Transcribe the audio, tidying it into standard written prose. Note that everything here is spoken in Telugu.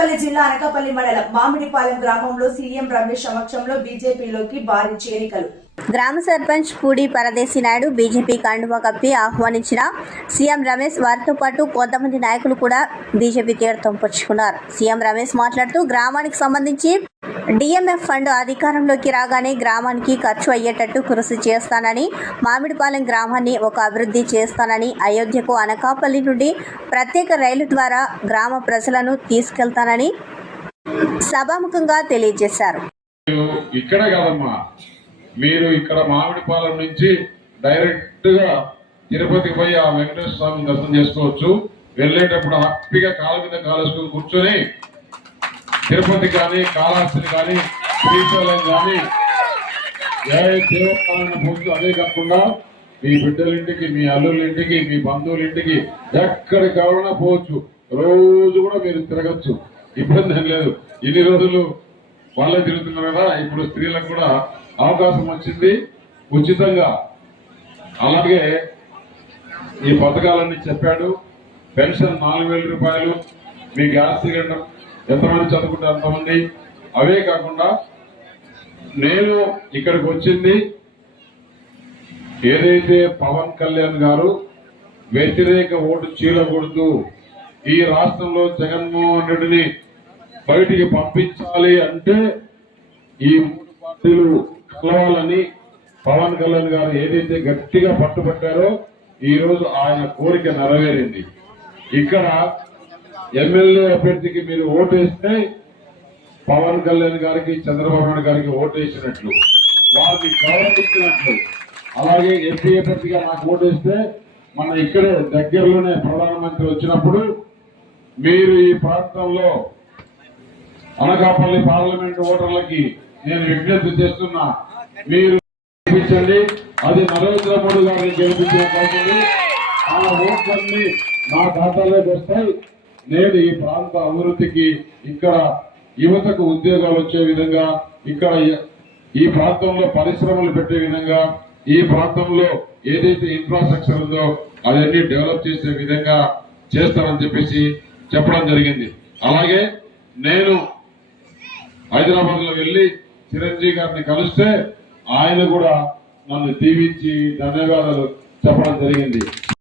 అనకాపల్లి జిల్లా అనకాపల్లి మండలం మామిడిపాలెం గ్రామంలో సీఎం రమేష్ సమక్షంలో బీజేపీలోకి భారీ చేరికలు. గ్రామ సర్పంచ్ పూడి పరదేశి నాయుడు బీజేపీ కండువా కప్పి ఆహ్వానించిన సీఎం రమేష్ వారితో పాటు కొంతమంది నాయకులు కూడా బీజేపీ తీర్థం పుచ్చుకున్నారు. సీఎం రమేష్ మాట్లాడుతూ గ్రామానికి సంబంధించి డిఎంఎఫ్ ఫండ్ అధికారంలోకి రాగానే గ్రామానికి ఖర్చు అయ్యేటట్టు కృషి చేస్తానని, మామిడిపాలెం గ్రామాన్ని ఒక అభివృద్ధి చేస్తానని, అయోధ్యకు అనకాపల్లి నుండి ప్రత్యేక రైలు ద్వారా గ్రామ ప్రజలను తీసుకెళ్తానని సభాముఖంగా తెలియజేశారు. మీరు ఇక్కడ మామిడిపాలెం నుంచి డైరెక్ట్ గా తిరుపతికి పోయి ఆ వెంకటేశ్వర స్వామిని దర్శనం చేసుకోవచ్చు. వెళ్ళేటప్పుడు హ్యాపీగా కాళ్ళ మీద కాలేసుకుని కూర్చొని తిరుపతి కానీ, కాళహస్తిని కానీ, శ్రీశైలం కానీ ఏ దేవస్థానాన్ని పోవచ్చు. అదే కాకుండా మీ బిడ్డల ఇంటికి, మీ అల్లుల ఇంటికి, మీ బంధువుల ఇంటికి ఎక్కడికి కావాలన్నా పోవచ్చు. రోజు కూడా మీరు తిరగచ్చు, ఇబ్బంది ఏం లేదు. ఇన్ని రోజులు వాళ్ళే తిరుగుతున్నారు కదా, ఇప్పుడు స్త్రీలకు కూడా అవకాశం వచ్చింది ఉచితంగా. అలాగే ఈ పథకాలన్నీ చెప్పాడు. పెన్షన్ 4,000 రూపాయలు, మీ గ్యాస్ సిలిండర్ ఎంతమంది చదువుకుంటారు అంతమంది. అవే కాకుండా నేను ఇక్కడికి వచ్చింది ఏదైతే పవన్ కళ్యాణ్ గారు వ్యతిరేక ఓటు చీలకూడదు, ఈ రాష్ట్రంలో జగన్మోహన్ రెడ్డిని బయటికి పంపించాలి అంటే ఈ 3 పార్టీలు కలవాలని పవన్ కళ్యాణ్ గారు ఏదైతే గట్టిగా పట్టుబట్టారో ఈ రోజు ఆయన కోరిక నెరవేరింది. ఇక్కడ ఎమ్మెల్యే అభ్యర్థికి మీరు ఓటేస్తే పవన్ కళ్యాణ్ గారికి, చంద్రబాబు నాయుడు గారికి ఓటేసినట్లు, వారిని గౌరవించినట్లు. అలాగే ఎంపీ అభ్యర్థిగా నాకు ఓటేస్తే మన ఇక్కడే దగ్గరలోనే ప్రధానమంత్రి వచ్చినప్పుడు మీరు ఈ ప్రాంతంలో అనకాపల్లి పార్లమెంట్ ఓటర్లకి నేను విజ్ఞప్తి చేస్తున్నా, మీరు గెలిపించండి. అది నరేంద్ర మోడీ గారిని గెలిపించే ఆ ఓట్లన్నీ నా ఖాతాలోకి వస్తాయి. నేను ఈ ప్రాంత అభివృద్ధికి, ఇక్కడ యువతకు ఉద్యోగాలు వచ్చే విధంగా, ఇక్కడ ఈ ప్రాంతంలో పరిశ్రమలు పెట్టే విధంగా, ఈ ప్రాంతంలో ఏదైతే ఇన్ఫ్రాస్ట్రక్చర్ ఉందో అవన్నీ డెవలప్ చేసే విధంగా చేస్తానని చెప్పేసి చెప్పడం జరిగింది. అలాగే నేను హైదరాబాద్ లో వెళ్లి చిరంజీవి గారిని కలిస్తే ఆయన కూడా నన్ను దీవించి ధన్యవాదాలు చెప్పడం జరిగింది.